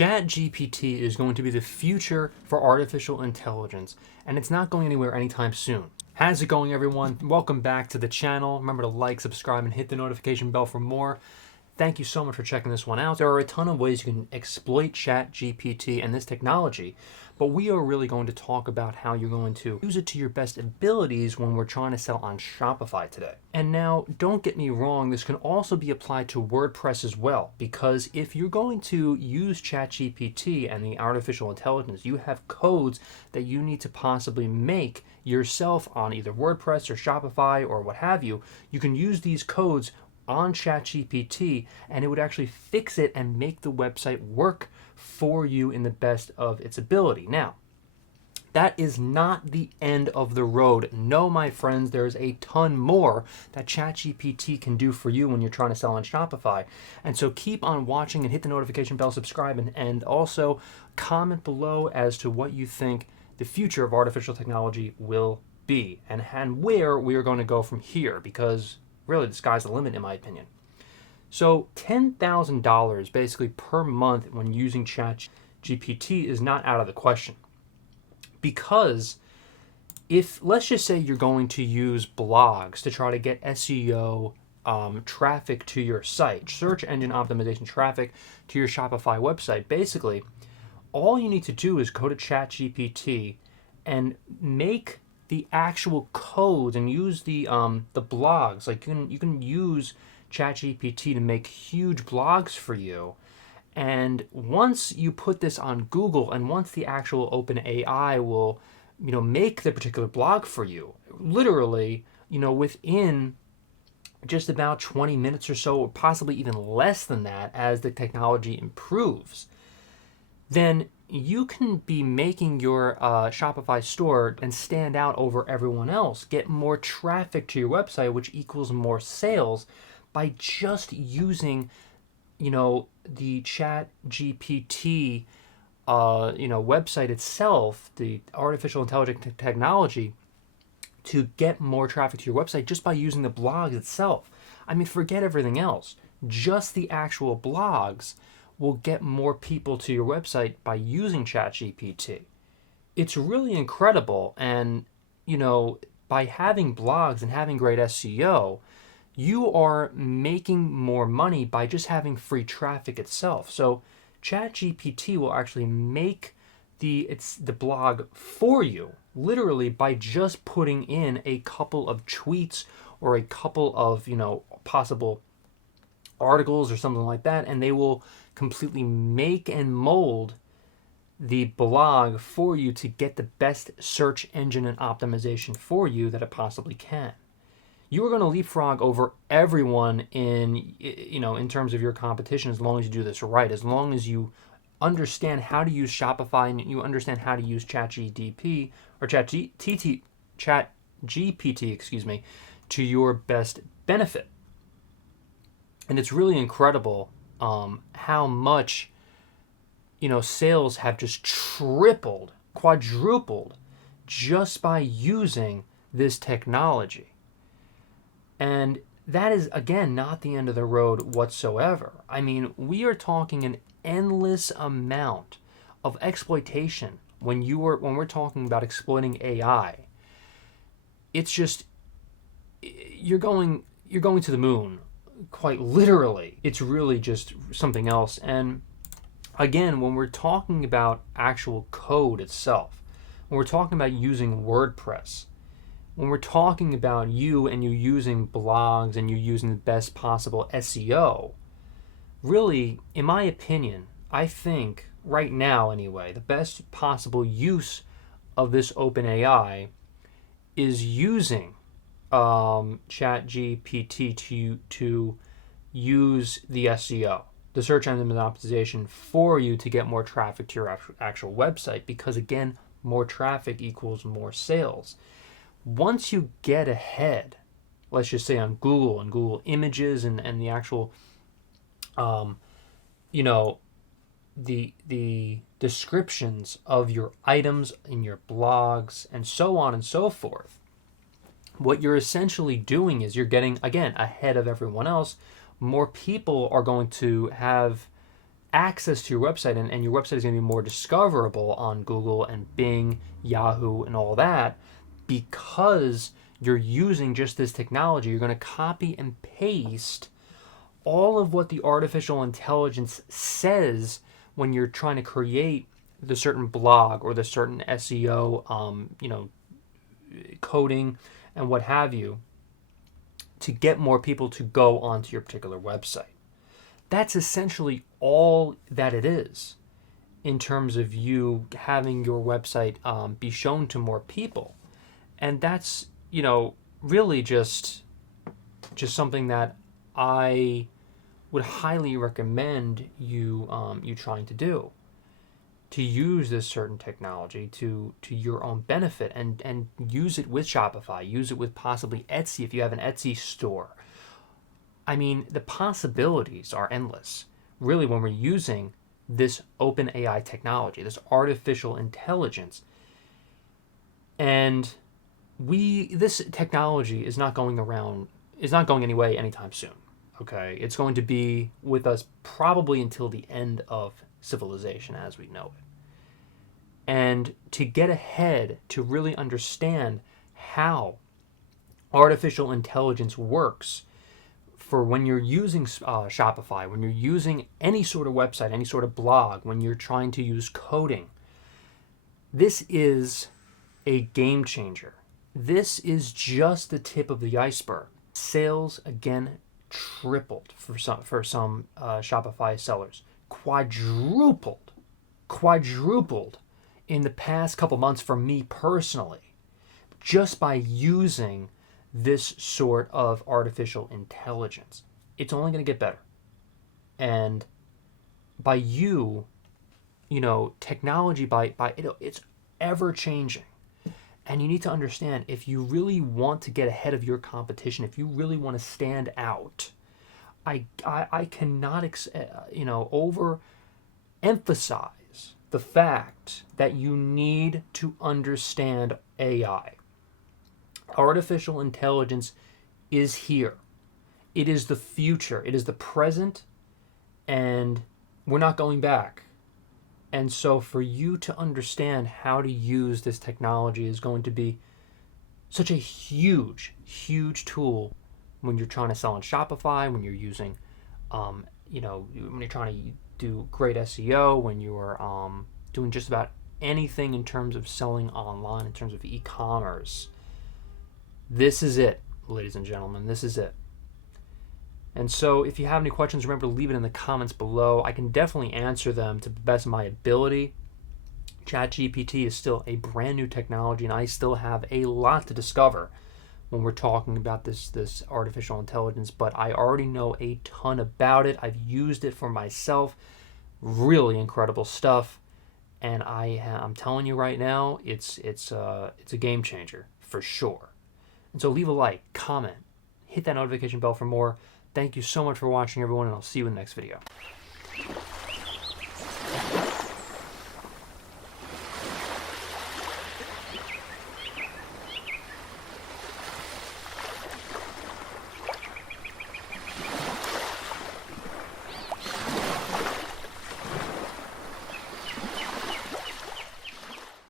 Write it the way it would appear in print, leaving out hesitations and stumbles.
ChatGPT is going to be the future for artificial intelligence, and it's not going anywhere anytime soon. How's it going, everyone? Welcome back to the channel. Remember to like, subscribe, and hit the notification bell for more. Thank you so much for checking this one out. There are a ton of ways you can exploit ChatGPT and this technology, but we are really going to talk about how you're going to use it to your best abilities when we're trying to sell on Shopify today. And now, don't get me wrong, this can also be applied to WordPress as well, because if you're going to use ChatGPT and the artificial intelligence, you have codes that you need to possibly make yourself on either WordPress or Shopify or what have you. You can use these codes on ChatGPT, and it would actually fix it and make the website work for you in the best of its ability. Now, that is not the end of the road. No, my friends, there's a ton more that ChatGPT can do for you when you're trying to sell on Shopify. And so keep on watching and hit the notification bell, subscribe, and also comment below as to what you think the future of artificial technology will be and where we are going to go from here, because really the sky's the limit in my opinion. So $10,000 basically per month when using ChatGPT is not out of the question. Because if, let's just say you're going to use blogs to try to get SEO traffic to your site, search engine optimization traffic to your Shopify website, basically all you need to do is go to ChatGPT and make the actual codes and use the blogs. Like you can use ChatGPT to make huge blogs for you. And once you put this on Google, and once the actual OpenAI will, make the particular blog for you, literally, within just about 20 minutes or so, or possibly even less than that, as the technology improves, then you can be making your Shopify store and stand out over everyone else, get more traffic to your website, which equals more sales by just using, the ChatGPT, website itself, the artificial intelligence technology, to get more traffic to your website just by using the blogs itself. I mean, forget everything else. Just the actual blogs will get more people to your website by using ChatGPT. It's really incredible. And, by having blogs and having great SEO, you are making more money by just having free traffic itself. So ChatGPT will actually make the blog for you, literally by just putting in a couple of tweets or a couple of, possible articles or something like that, and they will completely make and mold the blog for you to get the best search engine and optimization for you that it possibly can. You are going to leapfrog over everyone in terms of your competition, as long as you do this right, as long as you understand how to use Shopify and you understand how to use ChatGPT to your best benefit. And it's really incredible how much sales have just tripled, quadrupled just by using this technology. And that is, again, not the end of the road whatsoever. I mean, we are talking an endless amount of exploitation when we're talking about exploiting AI. It's just, you're going to the moon, quite literally. It's really just something else. And again, when we're talking about actual code itself, when we're talking about using WordPress, when we're talking about you using blogs and you using the best possible SEO, really, in my opinion, I think right now anyway, the best possible use of this OpenAI is using ChatGPT to use the SEO, the search engine optimization, for you to get more traffic to your actual website, because again, more traffic equals more sales. Once you get ahead, let's just say on Google and Google Images and the actual, the descriptions of your items in your blogs and so on and so forth, what you're essentially doing is you're getting, again, ahead of everyone else. More people are going to have access to your website, and your website is going to be more discoverable on Google and Bing, Yahoo, and all that, because you're using just this technology. You're going to copy and paste all of what the artificial intelligence says when you're trying to create the certain blog or the certain SEO, coding and what have you, to get more people to go onto your particular website. That's essentially all that it is in terms of you having your website be shown to more people. And that's, really just something that I would highly recommend you trying to do, to use this certain technology to your own benefit, and use it with Shopify, use it with possibly Etsy if you have an Etsy store. I mean, the possibilities are endless, really, when we're using this open AI technology, this artificial intelligence. And this technology is not going anyway anytime soon. Okay, it's going to be with us probably until the end of civilization as we know it. And to get ahead, to really understand how artificial intelligence works, for when you're using Shopify, when you're using any sort of website, any sort of blog, when you're trying to use coding, this is a game changer. This is just the tip of the iceberg. Sales, again, tripled for some Shopify sellers, quadrupled in the past couple months for me personally, just by using this sort of artificial intelligence. It's only going to get better. And by technology, it's ever changing. And you need to understand, if you really want to get ahead of your competition, if you really want to stand out, I cannot overemphasize the fact that you need to understand AI. Artificial intelligence is here. It is the future. It is the present, and we're not going back. And so for you to understand how to use this technology is going to be such a huge, huge tool when you're trying to sell on Shopify, when you're using, when you're trying to do great SEO, when you're doing just about anything in terms of selling online, in terms of e-commerce. This is it, ladies and gentlemen. This is it. And so if you have any questions, remember to leave it in the comments below. I can definitely answer them to the best of my ability. ChatGPT is still a brand new technology, and I still have a lot to discover when we're talking about this artificial intelligence, but I already know a ton about it. I've used it for myself. Really incredible stuff. And I'm telling you right now, it's a game changer for sure. And so leave a like, comment, hit that notification bell for more. Thank you so much for watching, everyone, and I'll see you in the next video.